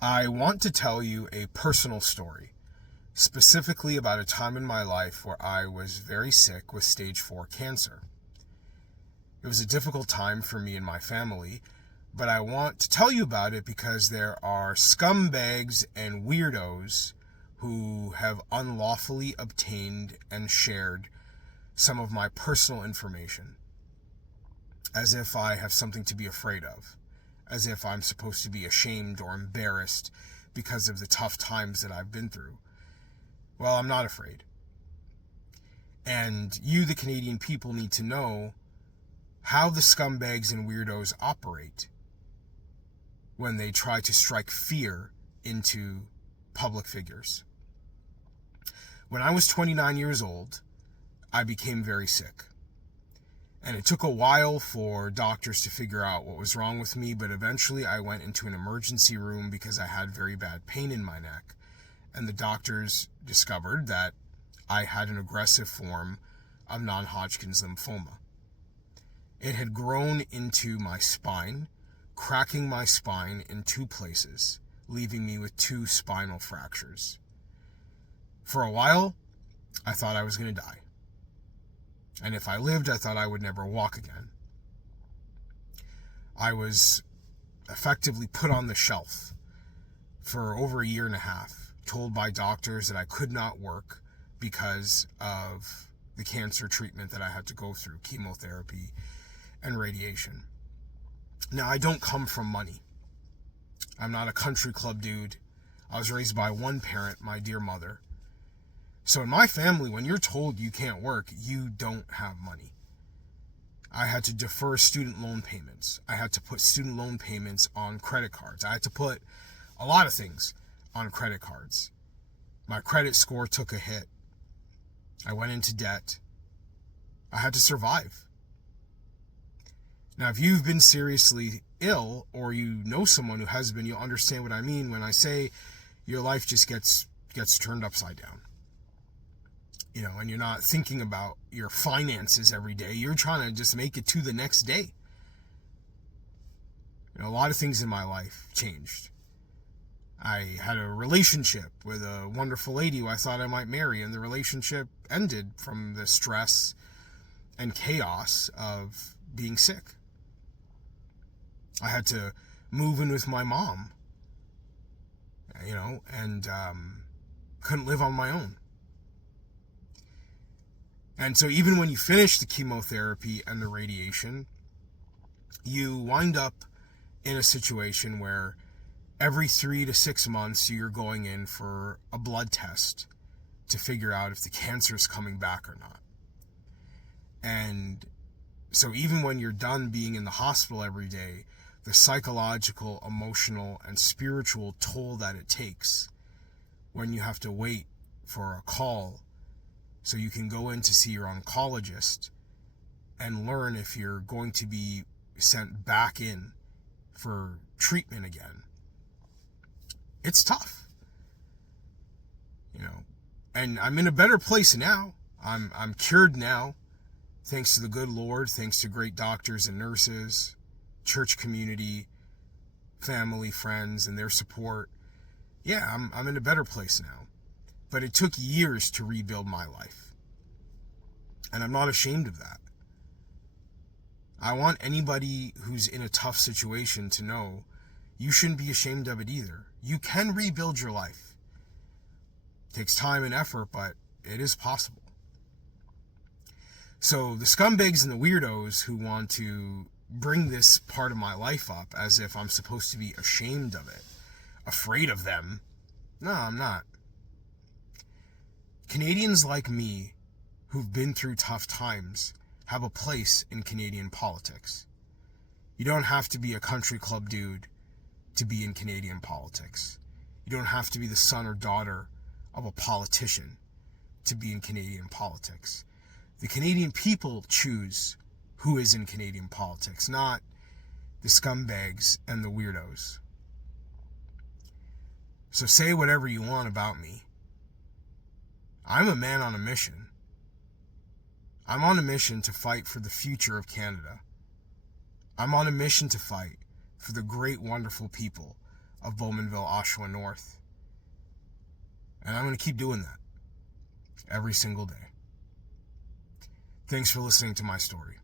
I want to tell you a personal story, specifically about a time in my life where I was very sick with stage 4 cancer. It was a difficult time for me and my family, but I want to tell you about it because there are scumbags and weirdos who have unlawfully obtained and shared some of my personal information, as if I have something to be afraid of, as if I'm supposed to be ashamed or embarrassed because of the tough times that I've been through. Well, I'm not afraid. And you, the Canadian people, need to know how the scumbags and weirdos operate when they try to strike fear into public figures. When I was 29 years old, I became very sick. And it took a while for doctors to figure out what was wrong with me, but eventually I went into an emergency room because I had very bad pain in my neck. And the doctors discovered that I had an aggressive form of non-Hodgkin's lymphoma. It had grown into my spine, cracking my spine in 2 places, leaving me with 2 spinal fractures. For a while, I thought I was going to die. And if I lived, I thought I would never walk again. I was effectively put on the shelf for over a year and a half, told by doctors that I could not work because of the cancer treatment that I had to go through, chemotherapy and radiation. Now, I don't come from money. I'm not a country club dude. I was raised by one parent, my dear mother. So in my family, when you're told you can't work, you don't have money. I had to defer student loan payments. I had to put student loan payments on credit cards. I had to put a lot of things on credit cards. My credit score took a hit. I went into debt. I had to survive. Now, if you've been seriously ill or you know someone who has been, you'll understand what I mean when I say your life just gets turned upside down. And you're not thinking about your finances every day. You're trying to just make it to the next day. A lot of things in my life changed. I had a relationship with a wonderful lady who I thought I might marry, and the relationship ended from the stress and chaos of being sick. I had to move in with my mom, and couldn't live on my own. And so even when you finish the chemotherapy and the radiation, you wind up in a situation where every 3 to 6 months you're going in for a blood test to figure out if the cancer is coming back or not. And so even when you're done being in the hospital every day, the psychological, emotional, and spiritual toll that it takes when you have to wait for a call so you can go in to see your oncologist and learn if you're going to be sent back in for treatment again. It's tough. And I'm in a better place now. I'm cured now, thanks to the good Lord, thanks to great doctors and nurses, church community, family, friends, and their support. Yeah, I'm in a better place now. But it took years to rebuild my life. And I'm not ashamed of that. I want anybody who's in a tough situation to know you shouldn't be ashamed of it either. You can rebuild your life. It takes time and effort, but it is possible. So the scumbags and the weirdos who want to bring this part of my life up as if I'm supposed to be ashamed of it, afraid of them, no, I'm not. Canadians like me who've been through tough times have a place in Canadian politics. You don't have to be a country club dude to be in Canadian politics. You don't have to be the son or daughter of a politician to be in Canadian politics. The Canadian people choose who is in Canadian politics, not the scumbags and the weirdos. So say whatever you want about me. I'm a man on a mission. I'm on a mission to fight for the future of Canada. I'm on a mission to fight for the great, wonderful people of Bowmanville, Oshawa North. And I'm going to keep doing that every single day. Thanks for listening to my story.